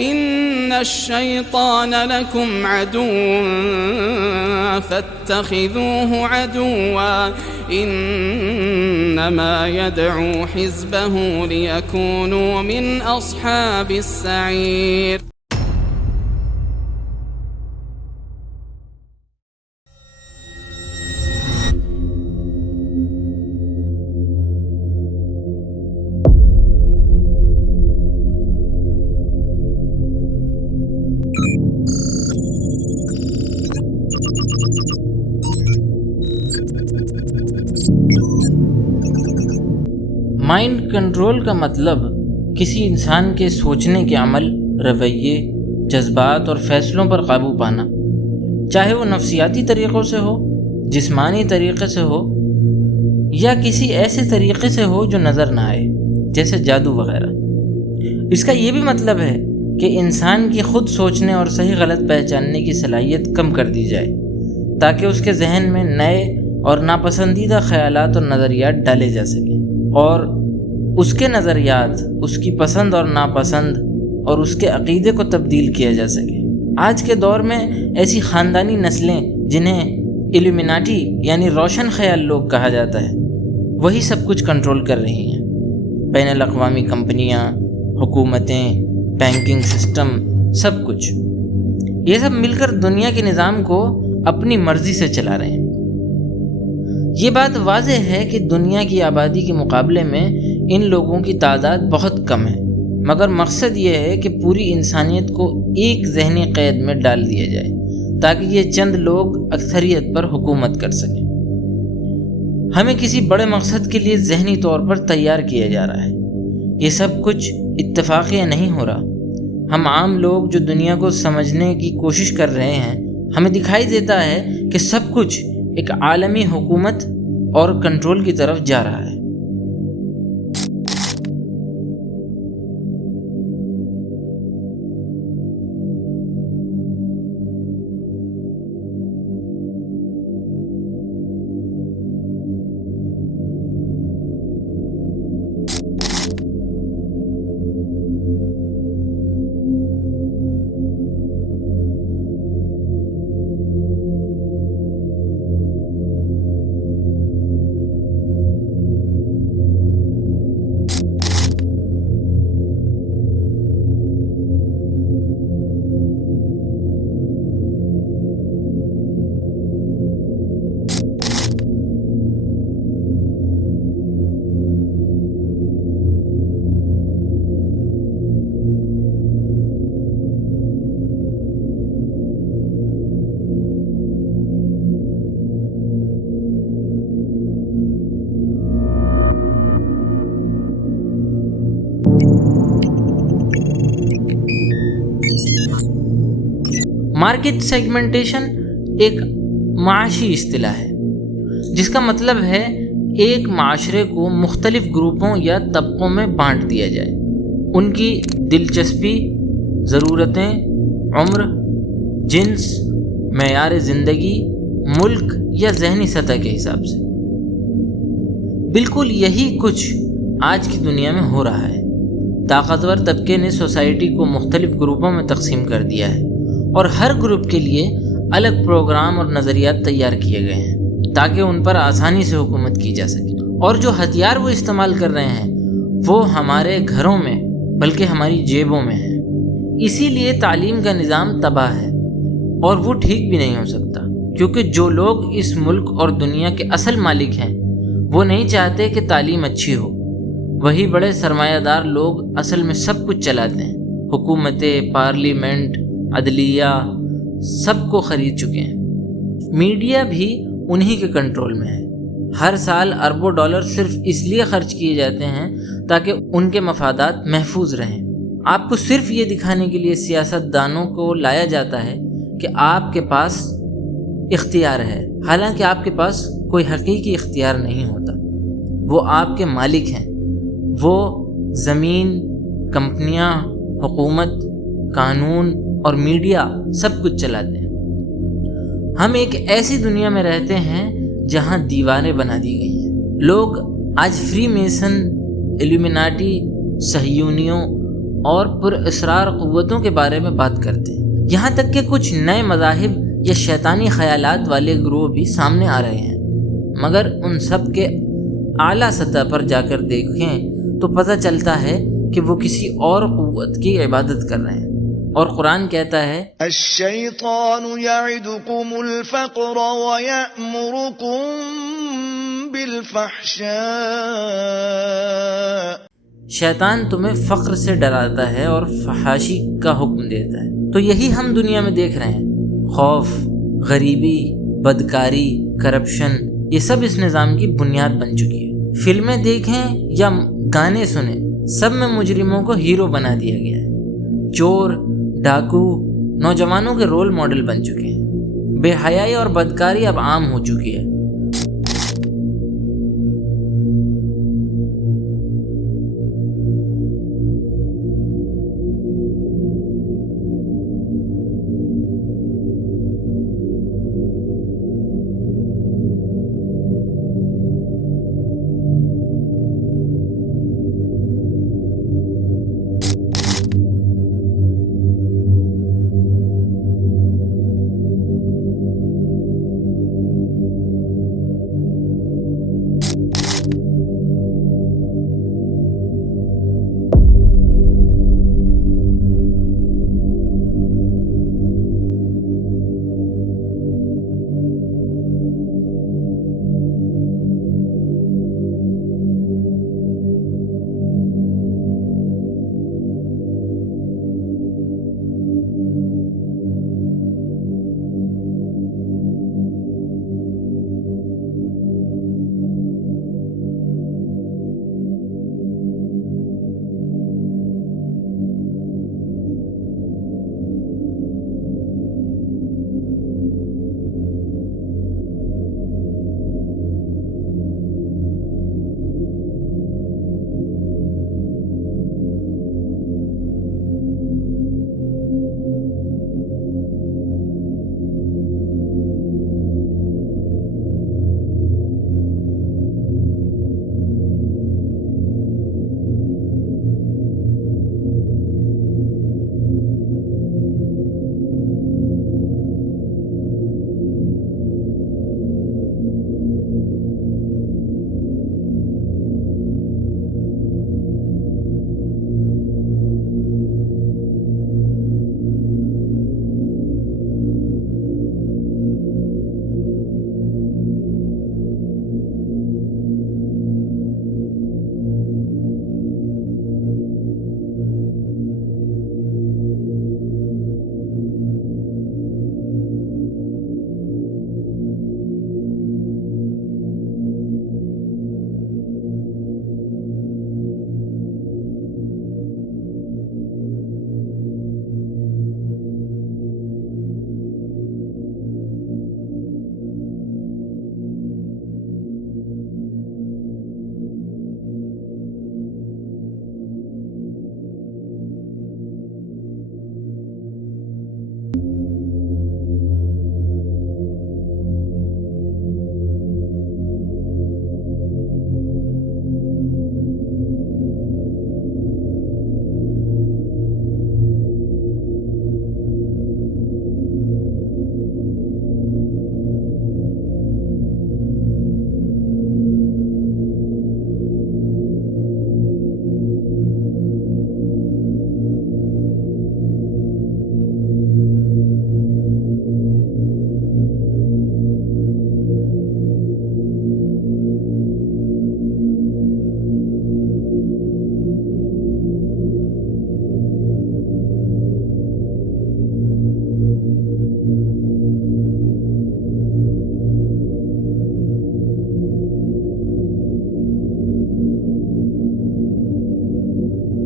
إن الشيطان لكم عدو فاتخذوه عدوا إنما يدعو حزبه ليكونوا من أصحاب السعير. مائنڈ کنٹرول کا مطلب کسی انسان کے سوچنے کے عمل، رویے، جذبات اور فیصلوں پر قابو پانا، چاہے وہ نفسیاتی طریقوں سے ہو، جسمانی طریقے سے ہو یا کسی ایسے طریقے سے ہو جو نظر نہ آئے، جیسے جادو وغیرہ۔ اس کا یہ بھی مطلب ہے کہ انسان کی خود سوچنے اور صحیح غلط پہچاننے کی صلاحیت کم کر دی جائے تاکہ اس کے ذہن میں نئے اور ناپسندیدہ خیالات اور نظریات ڈالے جا سکیں اور اس کے نظریات، اس کی پسند اور ناپسند اور اس کے عقیدے کو تبدیل کیا جا سکے۔ آج کے دور میں ایسی خاندانی نسلیں جنہیں ایلومیناٹی یعنی روشن خیال لوگ کہا جاتا ہے، وہی سب کچھ کنٹرول کر رہی ہیں۔ بین الاقوامی کمپنیاں، حکومتیں، بینکنگ سسٹم، سب کچھ یہ سب مل کر دنیا کے نظام کو اپنی مرضی سے چلا رہے ہیں۔ یہ بات واضح ہے کہ دنیا کی آبادی کے مقابلے میں ان لوگوں کی تعداد بہت کم ہے، مگر مقصد یہ ہے کہ پوری انسانیت کو ایک ذہنی قید میں ڈال دیا جائے تاکہ یہ چند لوگ اکثریت پر حکومت کر سکیں۔ ہمیں کسی بڑے مقصد کے لیے ذہنی طور پر تیار کیا جا رہا ہے۔ یہ سب کچھ اتفاقیہ نہیں ہو رہا۔ ہم عام لوگ جو دنیا کو سمجھنے کی کوشش کر رہے ہیں، ہمیں دکھائی دیتا ہے کہ سب کچھ ایک عالمی حکومت اور کنٹرول کی طرف جا رہا ہے۔ مارکیٹ سیگمنٹیشن ایک معاشی اصطلاح ہے جس کا مطلب ہے ایک معاشرے کو مختلف گروپوں یا طبقوں میں بانٹ دیا جائے، ان کی دلچسپی، ضرورتیں، عمر، جنس، معیار زندگی، ملک یا ذہنی سطح کے حساب سے۔ بالکل یہی کچھ آج کی دنیا میں ہو رہا ہے۔ طاقتور طبقے نے سوسائٹی کو مختلف گروپوں میں تقسیم کر دیا ہے اور ہر گروپ کے لیے الگ پروگرام اور نظریات تیار کیے گئے ہیں تاکہ ان پر آسانی سے حکومت کی جا سکے، اور جو ہتھیار وہ استعمال کر رہے ہیں وہ ہمارے گھروں میں بلکہ ہماری جیبوں میں ہیں۔ اسی لیے تعلیم کا نظام تباہ ہے اور وہ ٹھیک بھی نہیں ہو سکتا، کیونکہ جو لوگ اس ملک اور دنیا کے اصل مالک ہیں وہ نہیں چاہتے کہ تعلیم اچھی ہو۔ وہی بڑے سرمایہ دار لوگ اصل میں سب کچھ چلاتے ہیں، حکومتیں، پارلیمنٹ، عدلیہ، سب کو خرید چکے ہیں۔ میڈیا بھی انہی کے کنٹرول میں ہے۔ ہر سال اربوں ڈالر صرف اس لیے خرچ کیے جاتے ہیں تاکہ ان کے مفادات محفوظ رہیں۔ آپ کو صرف یہ دکھانے کے لیے سیاست دانوں کو لایا جاتا ہے کہ آپ کے پاس اختیار ہے، حالانکہ آپ کے پاس کوئی حقیقی اختیار نہیں ہوتا۔ وہ آپ کے مالک ہیں، وہ زمین، کمپنیاں، حکومت، قانون اور میڈیا سب کچھ چلاتے ہیں۔ ہم ایک ایسی دنیا میں رہتے ہیں جہاں دیواریں بنا دی گئی ہیں۔ لوگ آج فری میسن، ایلومیناٹی، صہیونیوں اور پر اسرار قوتوں کے بارے میں بات کرتے ہیں، یہاں تک کہ کچھ نئے مذاہب یا شیطانی خیالات والے گروہ بھی سامنے آ رہے ہیں، مگر ان سب کے اعلیٰ سطح پر جا کر دیکھیں تو پتہ چلتا ہے کہ وہ کسی اور قوت کی عبادت کر رہے ہیں۔ اور قرآن کہتا ہے الشیطان یعدکم الفقر ویأمرکم بالفحشاء، شیطان تمہیں فقر سے ڈراتا ہے اور فحاشی کا حکم دیتا ہے۔ تو یہی ہم دنیا میں دیکھ رہے ہیں، خوف، غریبی، بدکاری، کرپشن، یہ سب اس نظام کی بنیاد بن چکی ہے۔ فلمیں دیکھیں یا گانے سنیں، سب میں مجرموں کو ہیرو بنا دیا گیا ہے۔ چور، ڈاکو نوجوانوں کے رول ماڈل بن چکے ہیں۔ بے حیائی اور بدکاری اب عام ہو چکی ہے۔